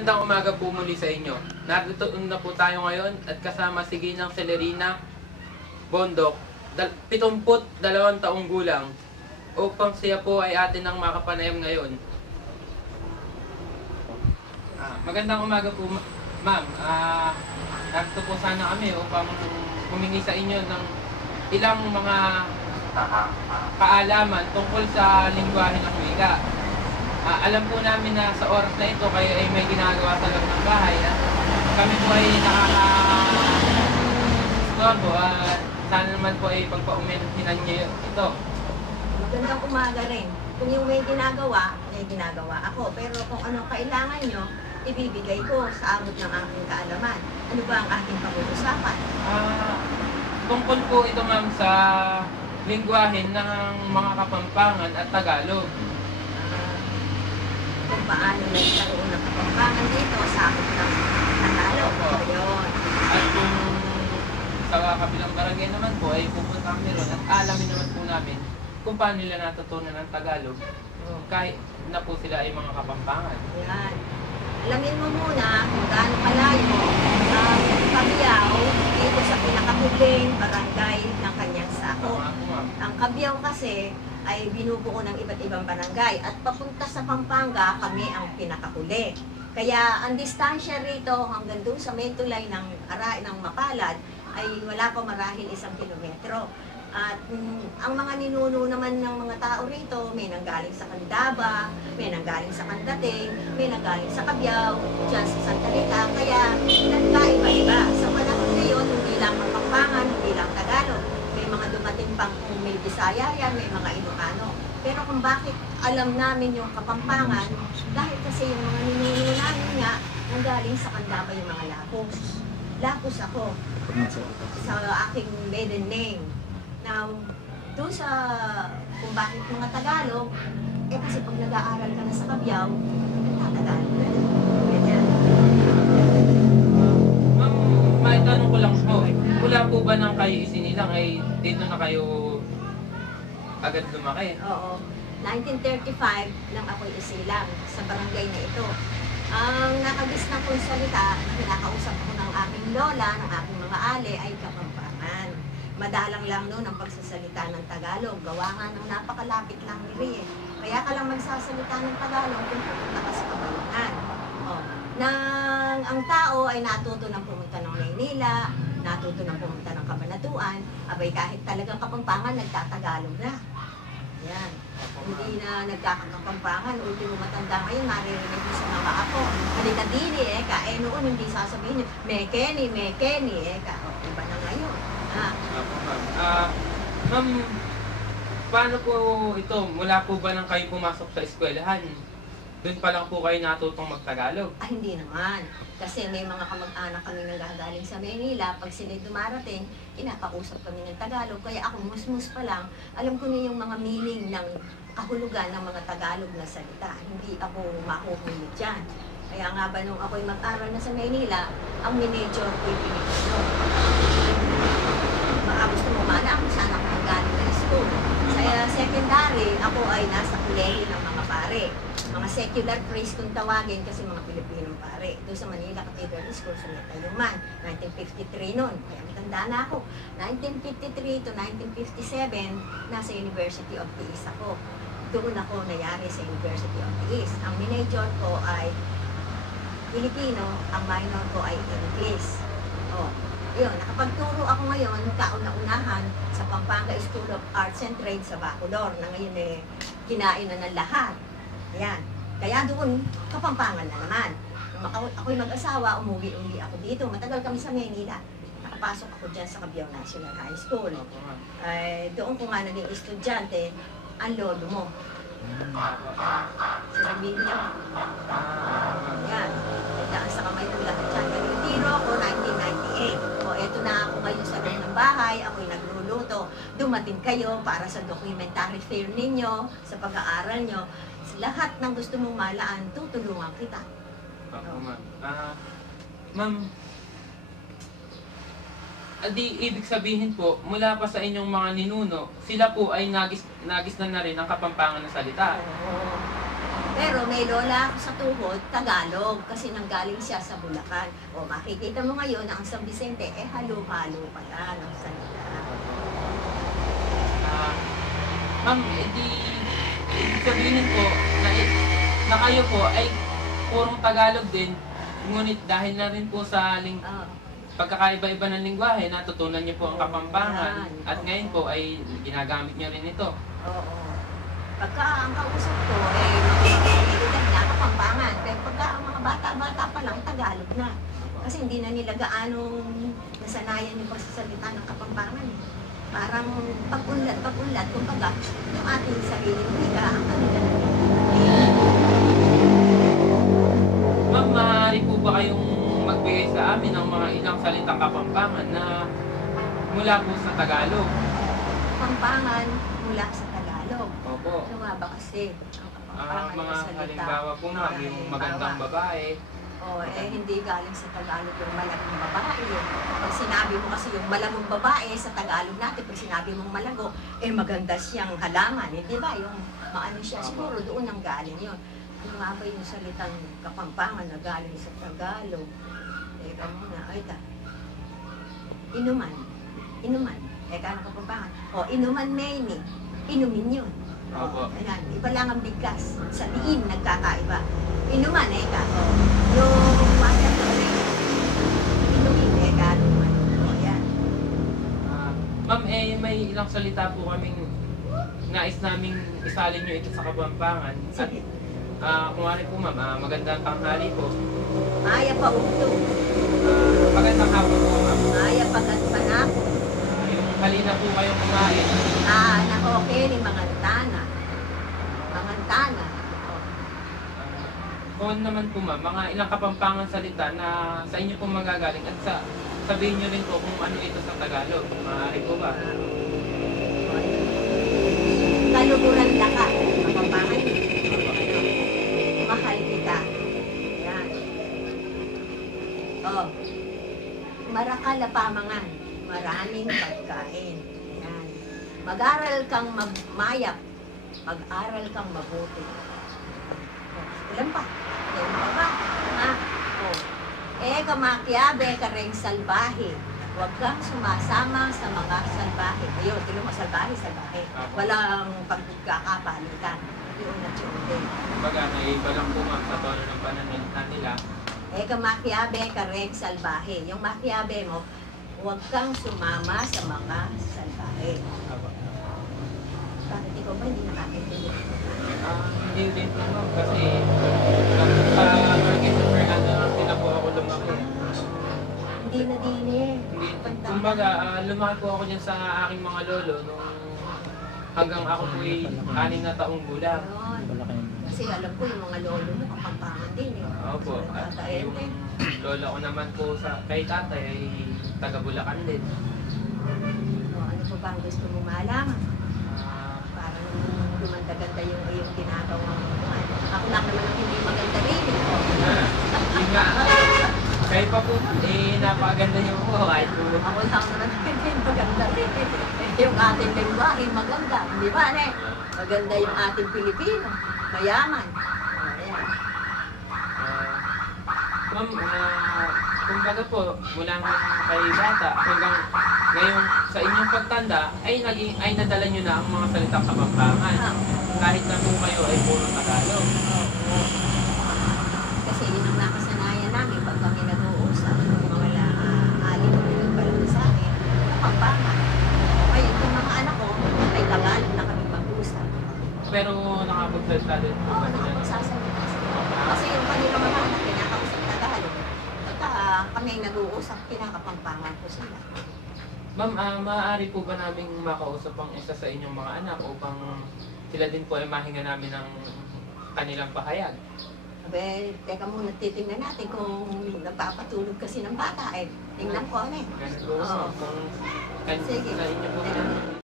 Magandang umaga po muli sa inyo. Narito na po tayo ngayon at kasama si Ginang Celerina Bondok, 72 taong gulang, upang siya po ay atin ng makapanayam ngayon. Magandang umaga po, ma'am. Narito po sana kami upang humingi sa inyo ng ilang mga kaalaman tungkol sa lingwahe ng wika. Alam po namin na sa oras na ito kayo ay may ginagawa sa loob ng bahay at kami po ay nakaka-storbo at sana naman po ay pagpaumintinan niyo ito. Magandang umaga rin. Kung yung may ginagawa ako. Pero kung anong kailangan nyo, ibibigay ko sa abot ng aking kaalaman. Ano ba ang ating pag-uusapan? Tungkol po ito, ma'am, sa lingwahe ng mga Kapampangan at Tagalog. Kung paano nagkaroon ng Kapampangan dito sa abot ng Tagalog. Ayun. At kung sa kabilang barangay naman po ay pupunta kami ron at alamin naman po namin kung paano nila natutunan ng Tagalog kahit na po sila ay mga Kapampangan. Ayan. Alamin mo muna kung gaano kalayo ang Kabyaw dito sa pinakahuling barangay ng kanyang sako. Ang Kabyaw kasi ay binubuo ng iba't ibang barangay at papunta sa Pampanga kami ang pinakahuli. Kaya ang distansya rito hanggang doon sa main tulay ng Mapalad ay wala pa marahil 1 kilometro. At ang mga ninuno naman ng mga tao rito, may nanggaling sa Candaba, may nanggaling sa Candating, may nanggaling sa Kabyaw, dyan sa Santa Rita, kaya nagkaiba-iba. Sa panahon ngayon, hindi lang Kapampangan, hindi lang Tagalog. May mga dumating pang may Bisaya yan, may mga Ilocano. Pero kung bakit alam namin yung Kapampangan, dahil kasi yung mga ninuno namin nga, nanggaling sa Candaba yung mga Lapos. Lapos ako, sa aking maiden name. Now, doon sa kung bakit mga Tagalog, kasi pag nag-aaral ka na sa Kabyaw, Tagalog na. Ganyan. Ma'am, maitanong ko lang po, mula po ba nang kayo isinilang ay dito na kayo agad lumaki? Oo. 1935 nang ako'y isilang sa barangay na ito. Ang nakabisnang kong salita na kinakausap ko ng aking lola, ng aking mga ale, ay Kapampangan. Madalang lang noon ang pagsasalita ng Tagalog. Gawa nga ng napakalapit lang ni Rie. Kaya ka lang magsasalita ng Tagalog kung pupunta ka sa Kabalunan. Nang ang tao ay natuto ng pumunta ng Maynila, natuto ng pumunta ng Cabanatuan, abay kahit talagang Kapampangan, nagtatagalog na. Yan. Hindi na nagkakakapampangan. Ultimo matanda ngayon, maririnig mo sa mga apo. Halika dini, noon hindi sasabihin nyo, Mekeni, iba na ngayon. Ma'am, paano po ito? Mula po ba nang kayo pumasok sa eskwelahan? Doon pa lang po kayo natutong magtagalog? Hindi naman. Kasi may mga kamag-anak kami nagagaling sa Manila. Pag sila'y dumarating, kinakausap kami ng Tagalog. Kaya ako, mus-mus pa lang, alam ko na yung mga meaning ng kahulugan ng mga Tagalog na salita. Hindi ako makukulit dyan. Kaya nga ba nung ako'y mag-aral na sa Manila, ang major ko yung pinipino. Baka gusto mo ako sana ako nanggaling na school. Sa secondary, ako ay nasa kulehi ng mga pare. Mga secular praise kung tawagin kasi mga Pilipinong pare. Doon sa Manila Cathedral School sa Metayuman, 1953 noon. Kaya matanda na ako. 1953 to 1957, nasa University of the East ako. Doon ako nayari sa University of the East. Ang major ko ay Filipino, ang minor ko ay English. Yun, nakapagturo ako ngayon, kauna-unahan sa Pampanga School of Arts and Trades sa Bacolor, na ngayon kinain na ng lahat. Ayan. Kaya doon, Kapampangan na naman. Nung ako'y mag-asawa, umuwi-uli ako dito. Matagal kami sa Manila. Nakapasok ako dyan sa Kabyaw National High School. Doon ko nga naging estudyante, ang lolo mo. Sabihin niya. Ayan. Daan sa kamay ko lahat dyan. Nag-retiro ako, 1998. Eto na ako ngayon sa loob ng bahay. Ako'y nagluluto. Dumating kayo para sa documentary fair ninyo, sa pag-aaral nyo. Lahat ng gusto mong malaan, tutulungan kita. Ma'am, ibig sabihin po, mula pa sa inyong mga ninuno, sila po ay nagis na rin ang Kapampangan na salita. Oo. Pero may lola ako sa tuhod, Tagalog, kasi nanggaling siya sa Bulacan. O makikita mo ngayon na ang San Vicente, halo-halo pala ng salita. Ma'am, ibig sabihin po na kayo po ay purong Tagalog din, ngunit dahil na rin po sa Oo. pagkakaiba-iba ng lingwahe, natutunan niyo po ang Kapampangan Yan. at ngayon po ay ginagamit niyo rin ito. Oo. Pagka ang kausap ko, mga edad na Kapampangan. Pero pagka ang mga bata-bata pa lang, Tagalog na. Kasi hindi na nila gaanong nasanayan yung pagsasalita ng Kapampangan. Parang pag-unlad, kumbaga, yung ating sariling wika, ang kanila. Ma'am, maaari po ba kayong magbigay sa amin ng mga ilang salitang Kapampangan na mula po sa Tagalog? Kapampangan mula sa Tagalog. Opo. Ano nga ba kasi ang Kapampangan Mga na salita? halimbawa po ma'am, yung magandang babae. Hindi galing sa Tagalog yung malagong babae. Pag sinabi mo kasi yung malagong babae sa Tagalog natin, pag sinabi mong malago, maganda siyang halaman. Di ba? Yung maano siya, siguro doon ang galing yun. Ano nga ba yung salitang Kapampangan na galing sa Tagalog? Teka muna, inuman. Teka, ano Kapampangan? Inuman Mayni. Inumin yun. Opo. Ayan, iba lang ang bigkas. Sa diin, nagkakaiba. Inuman, yung water na inumin, inuman. Ayan. Ma'am, may ilang salita po kaming nais naming isalin nyo ito sa Kapampangan. Sige. At kung ano po ma'am, magandang tanghali po. Maya pa uto. Magandang hapon po ma'am. Maya pagat panako. Yung halina po kayong kumain. Na okay ni Mangantana. Mangantana. Kung naman po ma'am, mga ilang Kapampangan salita na sa inyo po magagaling at sabihin nyo rin po kung ano ito sa Tagalog. Maaari po ba? Kaluguran laka. Kapampangan. Mahal kita. Yan. Marakal pamangan. Maraming pagkain. Yan. Mag-aral kang magmayap. Mag-aral kang mabuti. Ilan pa? Ilan pa ba? Kamakiabe ka rin salbahe. Huwag kang sumasama sa mga salbahe. Ayun, tilo mo salbahe. Walang pagkakapalitan. Yung natsyon. Kumbaga, naiba lang po ma'am sa tono ng pananalita nila. Kamakiabe ka rin salbahe. Yung makiabe mo, huwag kang sumama sa mga salbahe. Bakit ikaw ba hindi nakakaintindi? Hindi din po ma'am kasi sa Marquez of Vergana sila po ako lumaki. Hindi na din eh. Kumbaga, lumaki po ako dyan sa aking mga lolo nung hanggang ako po ay 6 na taong gulang. Ayun. Kasi alam ko yung mga lolo mo, Kapampangan din eh. Opo. At yung lola ko naman po kay tatay ay taga Bulacan din. Ano pa ba ang gusto mo malaman? Para gumanda-ganda yung iyong ginagawa mo. Ako lang naman ang hindi maganda rin. Yun nga. Kayo pa po, napakaganda niyo po kahit po. Ako lang naman ang hindi maganda rin. Yung ating lingwahe maganda. Di ba, ne? Maganda yung ating Pilipino. Mayaman. Ayan. Ma'am, kumbaga po, mula nung kay bata hanggang ngayon sa inyong pagtanda, ay nadala nyo na ang mga salitang Kapampangan. Kahit na po kayo ay puro Tagalog. Kasi yun ang nakasanayan namin pag kami nag-uusap. Wala, alim na nagpalala sa akin. Kapampangan. Ngayon, kung mga anak ko, ay Tagalog na kami mag-uusap. Pero nakapagsalita din po Oo, ba sila? nakapagsasalita sila. Kasi yung kanilang mga anak, kinakausap Tagalog. Pagka kami nag-uusap, kinakapampangan ko sila. Ma'am, maaari po ba naming makausap ang isa sa inyong mga anak upang sila din po ay mahinga namin ng kanilang pahayag? Abe, teka muna, titingnan natin kung nagpapatulog kasi ng bata. Tingnan ko ano eh. Ganun po, Oo. kung Sige. sa inyo po. Teka.